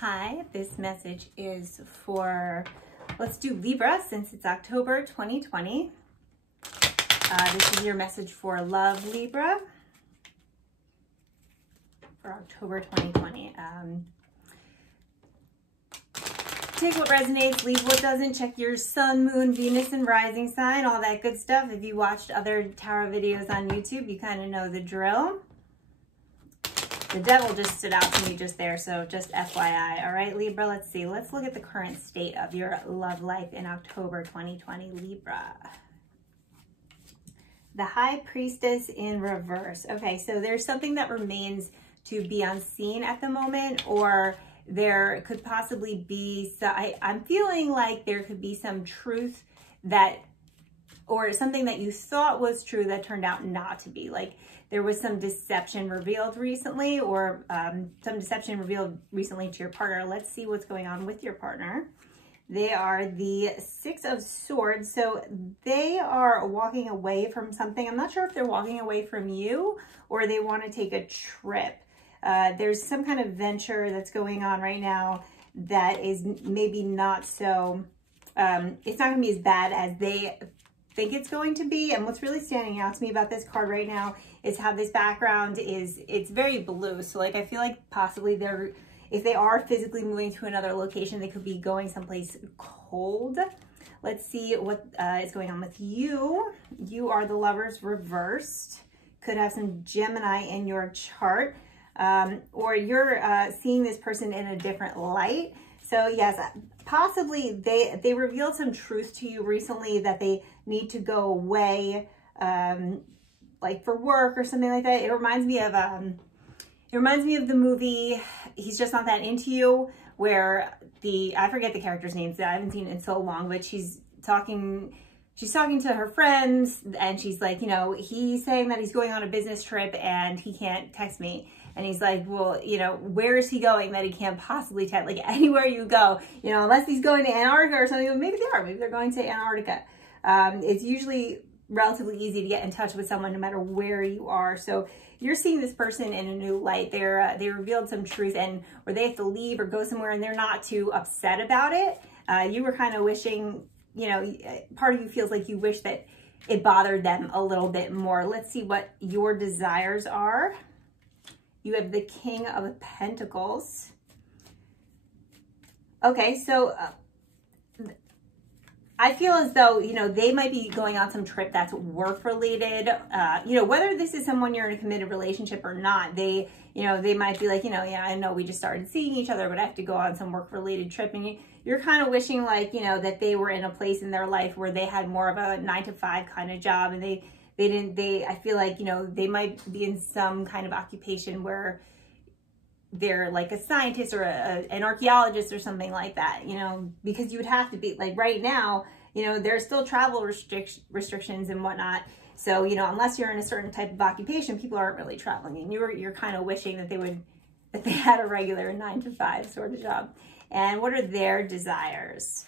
Hi, this message is for, let's do Libra since it's October 2020. This is your message for love, Libra, for October 2020. Take what resonates, leave what doesn't. Check your sun, moon, Venus, and rising sign, all that good stuff. If you watched other tarot videos on YouTube, you kind of know the drill. The devil just stood out to me just there, so just FYI. All right, Libra, let's see. Let's look at the current state of your love life in October 2020, Libra. The High Priestess in reverse. Okay, so there's something that remains to be unseen at the moment, or there could possibly be, I'm feeling like there could be some truth that, or something that you thought was true that turned out not to be. Like there was some deception revealed recently, or some deception revealed recently to your partner. Let's see what's going on with your partner. They are the Six of Swords. So they are walking away from something. I'm not sure if they're walking away from you or they want to take a trip. There's some kind of venture that's going on right now that is maybe not so, it's not going to be as bad as they think it's going to be. And what's really standing out to me about this card right now is how this background is, it's very blue. So like, I feel like possibly if they are physically moving to another location, they could be going someplace cold. Let's see what is going on with you. You are the Lovers reversed. Could have some Gemini in your chart. Or you're seeing this person in a different light. So yes, possibly they revealed some truth to you recently that they need to go away, like for work or something like that. It reminds me of the movie He's Just Not That Into You, where I forget the character's names. I haven't seen it in so long, but she's talking to her friends and she's like, you know, he's saying that he's going on a business trip and he can't text me. And he's like, well, you know, where is he going that he can't possibly text? Like anywhere you go, you know, unless he's going to Antarctica or something, maybe they are. Maybe they're going to Antarctica. It's usually relatively easy to get in touch with someone no matter where you are. So you're seeing this person in a new light. They revealed some truth, and or they have to leave or go somewhere and they're not too upset about it. You were kind of wishing, you know, part of you feels like you wish that it bothered them a little bit more. Let's see what your desires are. You have the King of Pentacles. Okay, so I feel as though, you know, they might be going on some trip that's work related. You know, whether this is someone you're in a committed relationship or not, they might be like, you know, yeah, I know we just started seeing each other, but I have to go on some work related trip. And you're kind of wishing like, you know, that they were in a place in their life where they had more of a 9-to-5 kind of job, and I feel like, you know, they might be in some kind of occupation where they're like a scientist or an archaeologist or something like that, you know, because you would have to be like right now, you know, there's still travel restrictions and whatnot. So, you know, unless you're in a certain type of occupation, people aren't really traveling, and you're kind of wishing that they had a regular 9-to-5 sort of job. And what are their desires?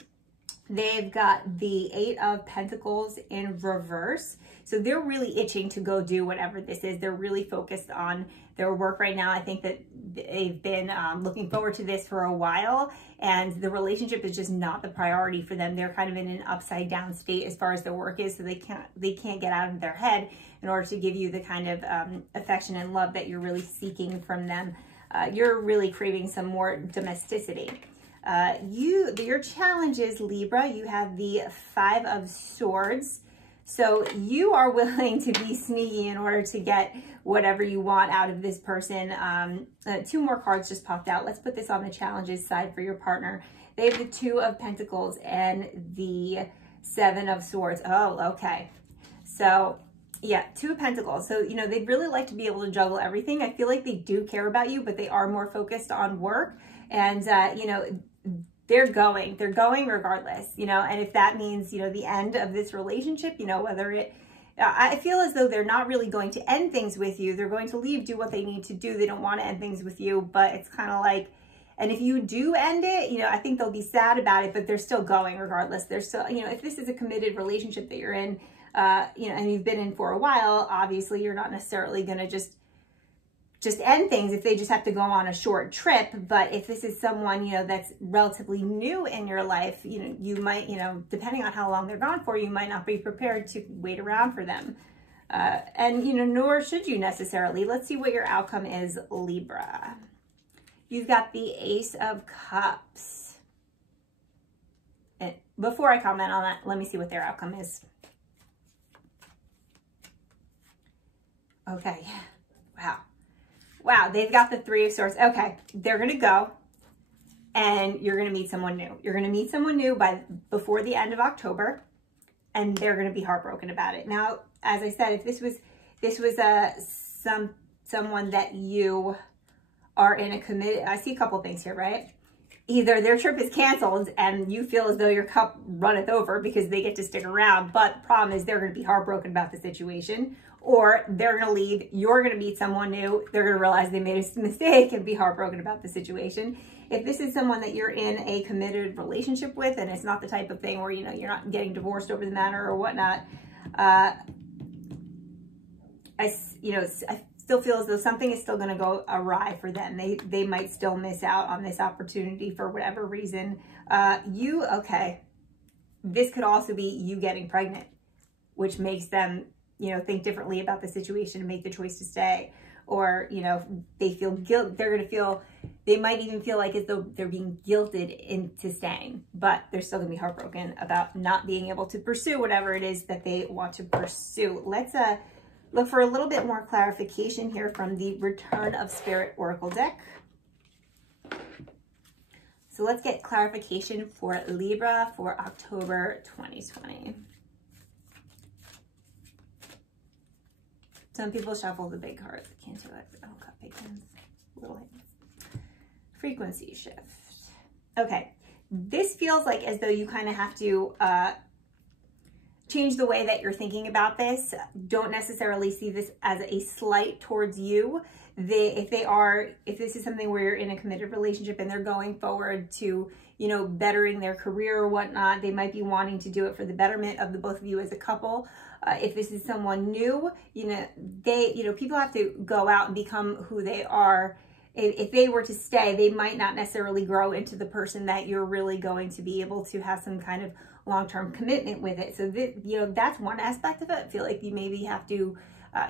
They've got the Eight of Pentacles in reverse. So they're really itching to go do whatever this is. They're really focused on their work right now. I think that they've been looking forward to this for a while, and the relationship is just not the priority for them. They're kind of in an upside down state as far as their work is, so they can't get out of their head in order to give you the kind of affection and love that you're really seeking from them. You're really craving some more domesticity. Your challenge is, Libra, you have the Five of Swords. So you are willing to be sneaky in order to get whatever you want out of this person. Two more cards just popped out. Let's put this on the challenges side for your partner. They have the Two of Pentacles and the Seven of Swords. Oh, okay. So yeah, Two of Pentacles. So, you know, they'd really like to be able to juggle everything. I feel like they do care about you, but they are more focused on work. And, you know, they're going regardless, you know, and if that means, you know, the end of this relationship, you know, I feel as though they're not really going to end things with you. They're going to leave, do what they need to do. They don't want to end things with you, but it's kind of like, and if you do end it, you know, I think they'll be sad about it, but they're still going regardless. They're still, you know, if this is a committed relationship that you're in, you know, and you've been in for a while, obviously you're not necessarily going to just just end things if they just have to go on a short trip. But if this is someone, you know, that's relatively new in your life, you know, you might, you know, depending on how long they're gone for, you might not be prepared to wait around for them. And, you know, nor should you necessarily. Let's see what your outcome is, Libra. You've got the Ace of Cups. And before I comment on that, let me see what their outcome is. Okay. Wow. Wow, they've got the Three of Swords. Okay, they're going to go and you're going to meet someone new. You're going to meet someone new before the end of October, and they're going to be heartbroken about it. Now, as I said, if this was someone that you are in a committed, I see a couple things here, right? Either their trip is canceled and you feel as though your cup runneth over because they get to stick around, but the problem is they're going to be heartbroken about the situation, or they're going to leave, you're going to meet someone new, they're going to realize they made a mistake and be heartbroken about the situation. If this is someone that you're in a committed relationship with, and it's not the type of thing where, you know, you're not getting divorced over the matter or whatnot, I still feel as though something is still going to go awry for them. They might still miss out on this opportunity for whatever reason. Okay, this could also be you getting pregnant, which makes them, you know, think differently about the situation and make the choice to stay. Or, you know, they feel guilt. They might even feel like as though they're being guilted into staying, but they're still gonna be heartbroken about not being able to pursue whatever it is that they want to pursue. Let's look for a little bit more clarification here from the Return of Spirit Oracle deck. So let's get clarification for Libra for October 2020. Some people shuffle the big cards. I can't do it. I don't cut big hands. Little hands. Frequency shift. Okay. This feels like as though you kind of have to change the way that you're thinking about this. Don't necessarily see this as a slight towards you. If this is something where you're in a committed relationship and they're going forward to, you know, bettering their career or whatnot, they might be wanting to do it for the betterment of the both of you as a couple. If this is someone new, you know, people have to go out and become who they are. If they were to stay, they might not necessarily grow into the person that you're really going to be able to have some kind of long-term commitment with it. So you know, that's one aspect of it. I feel like you maybe have to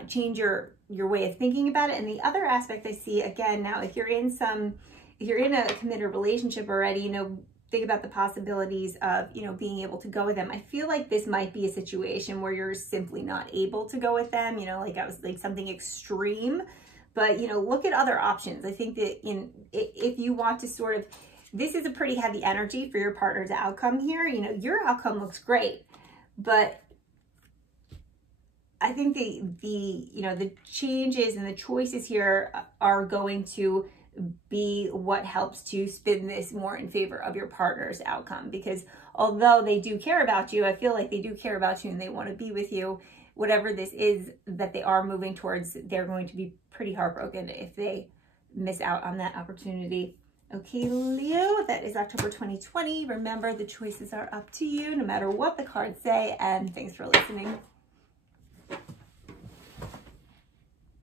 change your way of thinking about it. And the other aspect I see, again, now if you're in a committed relationship already, you know, think about the possibilities of, you know, being able to go with them. I feel like this might be a situation where you're simply not able to go with them, you know, like I was like something extreme, but, you know, look at other options. I think that if you want to sort of, this is a pretty heavy energy for your partner's outcome here. You know, your outcome looks great, but I think the changes and the choices here are going to be what helps to spin this more in favor of your partner's outcome, because although they do care about you, I feel like they do care about you and they want to be with you. Whatever this is that they are moving towards, they're going to be pretty heartbroken if they miss out on that opportunity. Okay, Leo, that is October 2020. Remember, the choices are up to you no matter what the cards say, and thanks for listening.